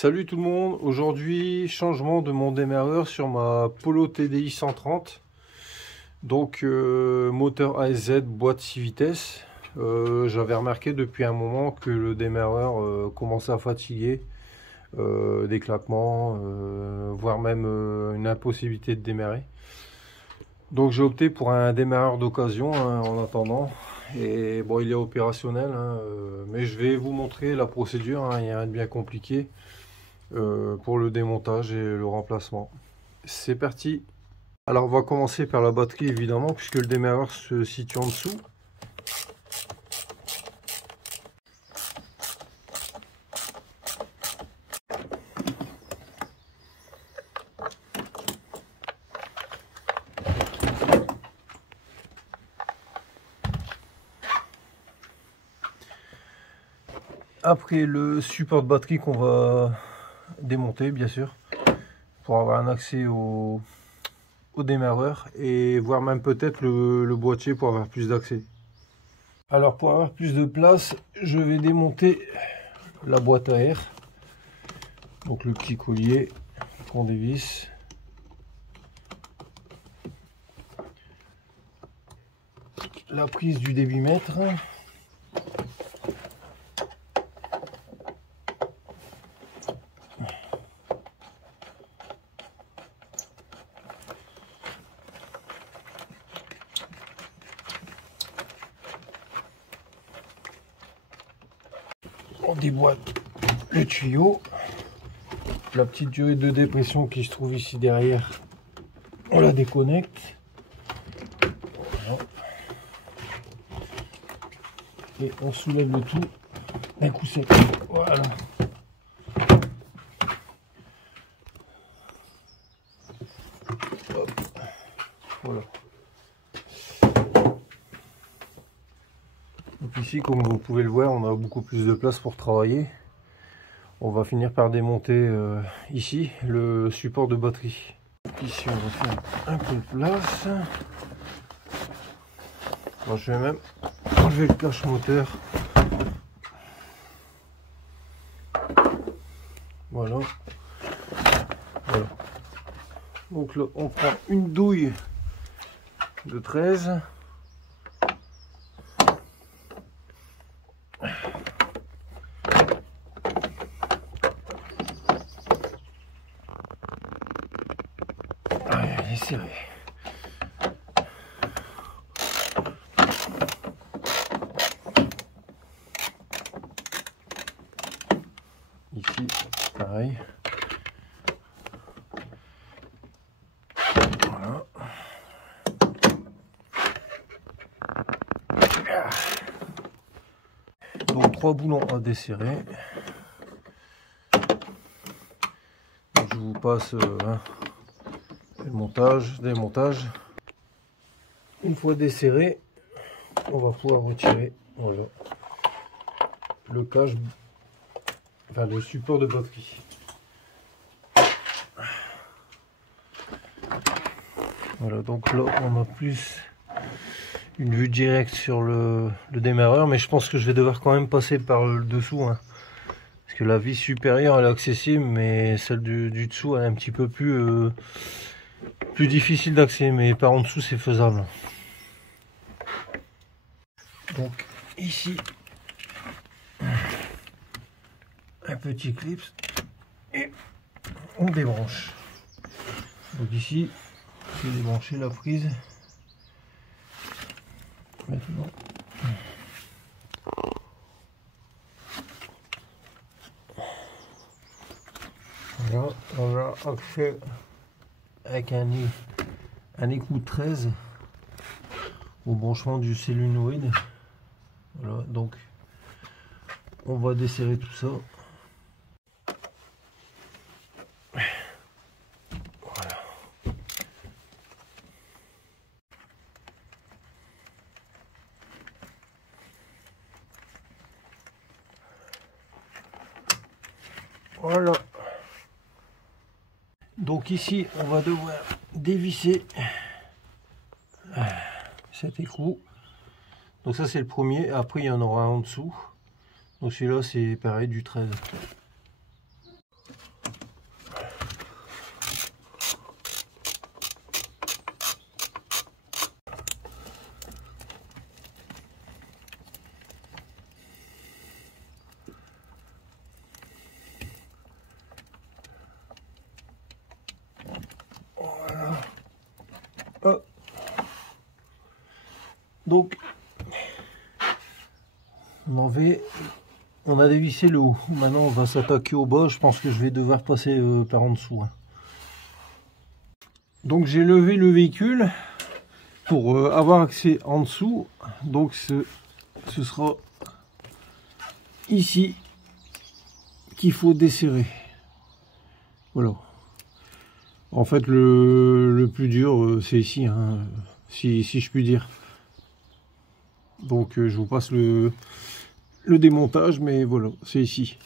Salut tout le monde, aujourd'hui changement de mon démarreur sur ma Polo TDI 130. Donc moteur ASZ, boîte 6 vitesses. J'avais remarqué depuis un moment que le démarreur commençait à fatiguer, des claquements, voire même une impossibilité de démarrer. Donc j'ai opté pour un démarreur d'occasion en attendant. Et bon, il est opérationnel, mais je vais vous montrer la procédure, il n'y a rien de bien compliqué. Pour le démontage et le remplacement. C'est parti. Alors on va commencer par la batterie évidemment puisque le démarreur se situe en dessous. Après le support de batterie qu'on va démonter bien sûr pour avoir un accès au démarreur et voire même peut-être le boîtier pour avoir plus d'accès. Alors pour avoir plus de place, je vais démonter la boîte à air, donc le petit collier qu'on dévisse. La prise du débitmètre. On déboîte le tuyau, la petite durée de dépression qui se trouve ici derrière, on la déconnecte. Voilà. Et on soulève le tout d'un coup sec. Voilà. Hop. Voilà. Donc ici, comme vous pouvez le voir, on a beaucoup plus de place pour travailler. On va finir par démonter ici le support de batterie. Donc ici, on va faire un peu de place. Bon, je vais même enlever le cache moteur. Voilà. Voilà. Donc là, on prend une douille de 13. Elle est serrée. Ici, pareil. Voilà. Donc 3 boulons à desserrer. Donc, je vous passe le montage, démontage. Une fois desserré, on va pouvoir retirer voilà, le cache, enfin le support de batterie. Voilà, donc là on a plus une vue directe sur le démarreur, mais je pense que je vais devoir quand même passer par le dessous, parce que la vis supérieure elle est accessible, mais celle du dessous elle est un petit peu plus difficile d'accès, mais par en dessous c'est faisable. Donc ici un petit clip et on débranche. Donc ici je vais débrancher la prise maintenant. Voilà, on a accès avec un écoute 13 au branchement du solénoïde. Voilà, donc on va desserrer tout ça. Voilà. Voilà. Donc ici, on va devoir dévisser cet écrou. Donc ça c'est le premier, après il y en aura un en dessous. Donc celui-là c'est pareil du 13. Donc on a dévissé le haut. Maintenant on va s'attaquer au bas. Je pense que je vais devoir passer par en dessous. Donc j'ai levé le véhicule pour avoir accès en dessous. Donc ce sera ici qu'il faut desserrer. Voilà. En fait le plus dur c'est ici, hein, si je puis dire. Donc je vous passe le démontage, mais voilà, c'est ici.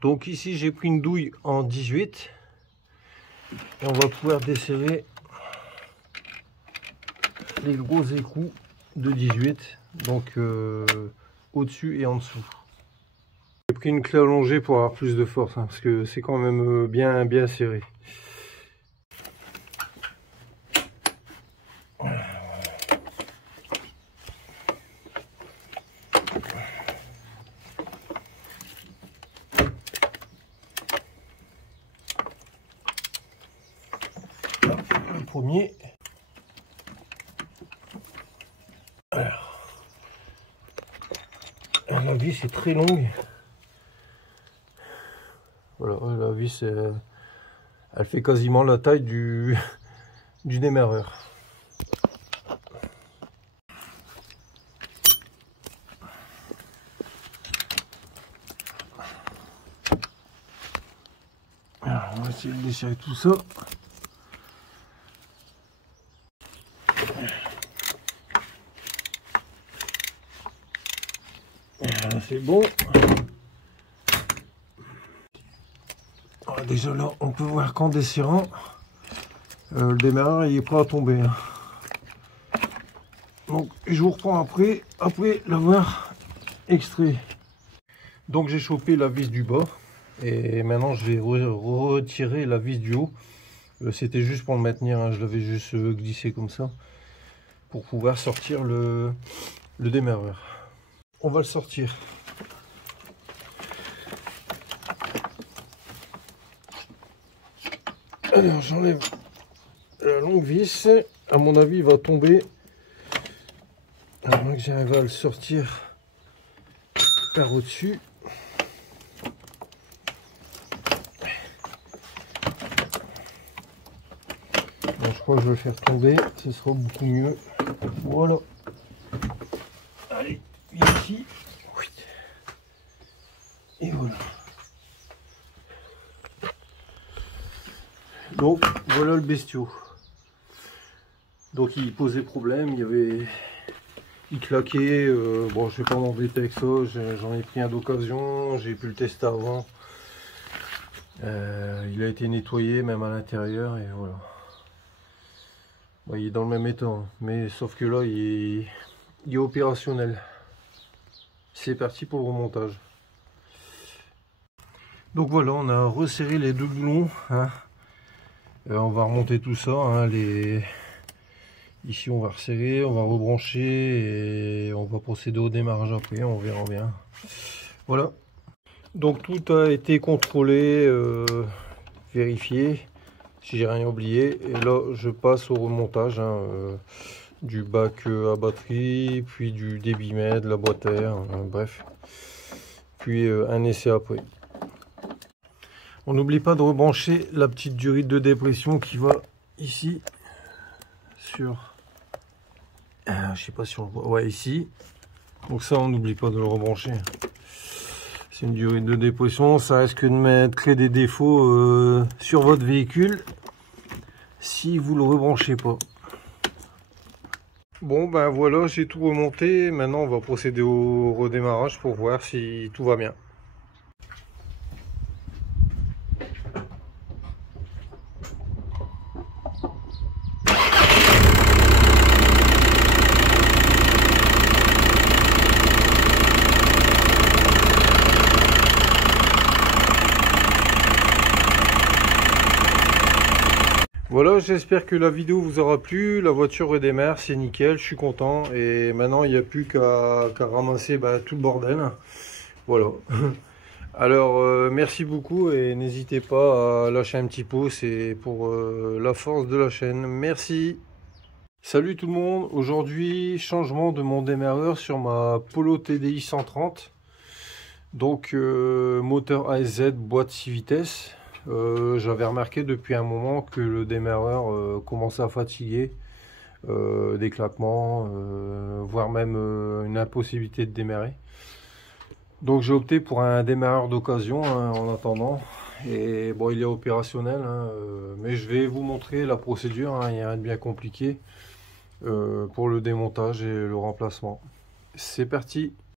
Donc ici j'ai pris une douille en 18 et on va pouvoir desserrer les gros écrous de 18, donc au-dessus et en dessous. J'ai pris une clé allongée pour avoir plus de force, hein, parce que c'est quand même bien serré. Le premier. Alors, la vis est très longue. Voilà, la vis elle fait quasiment la taille du démarreur. Alors, on va essayer de déchirer tout ça. C'est bon. Alors déjà là, on peut voir qu'en desserrant, le démarreur il est prêt à tomber. Hein. Donc je vous reprends après l'avoir extrait. Donc j'ai chopé la vis du bas et maintenant je vais retirer la vis du haut. C'était juste pour le maintenir, hein. Je l'avais juste glissé comme ça pour pouvoir sortir le démarreur. On va le sortir. Alors j'enlève la longue vis. À mon avis il va tomber. À moins que j'arrive à le sortir par au-dessus. Bon, je crois que je vais le faire tomber, ce sera beaucoup mieux. Voilà. Allez, ici. Et voilà. Donc voilà le bestiau. Donc il posait problème, il claquait. Bon, je vais pas m'embêter avec ça, j'en ai pris un d'occasion, j'ai pu le tester avant. Il a été nettoyé même à l'intérieur et voilà. Bon, il est dans le même état, hein, mais sauf que là il est opérationnel. C'est parti pour le remontage. Donc voilà, on a resserré les deux boulons, hein. On va remonter tout ça, hein, ici on va resserrer, on va rebrancher et on va procéder au démarrage après, on verra bien. Voilà. Donc tout a été contrôlé, vérifié, si j'ai rien oublié. Et là je passe au remontage, hein, du bac à batterie, puis du débitmètre, la boîte à air, hein, bref. Puis un essai après. On n'oublie pas de rebrancher la petite durite de dépression qui va ici sur, je sais pas si on le voit, ouais, ici. Donc ça on n'oublie pas de le rebrancher. C'est une durite de dépression, ça risque de créer des défauts sur votre véhicule si vous le rebranchez pas. Bon ben voilà, j'ai tout remonté. Maintenant on va procéder au redémarrage pour voir si tout va bien. Voilà, j'espère que la vidéo vous aura plu. La voiture redémarre, c'est nickel, je suis content. Et maintenant, il n'y a plus qu'à ramasser tout le bordel. Voilà. Alors, merci beaucoup et n'hésitez pas à lâcher un petit pouce. C'est pour la force de la chaîne. Merci. Salut tout le monde, aujourd'hui changement de mon démarreur sur ma Polo TDI 130. Donc moteur ASZ, boîte 6 vitesses. J'avais remarqué depuis un moment que le démarreur commençait à fatiguer, des claquements, voire même une impossibilité de démarrer. Donc j'ai opté pour un démarreur d'occasion en attendant. Et bon, il est opérationnel, mais je vais vous montrer la procédure, il n'y a rien de bien compliqué pour le démontage et le remplacement. C'est parti!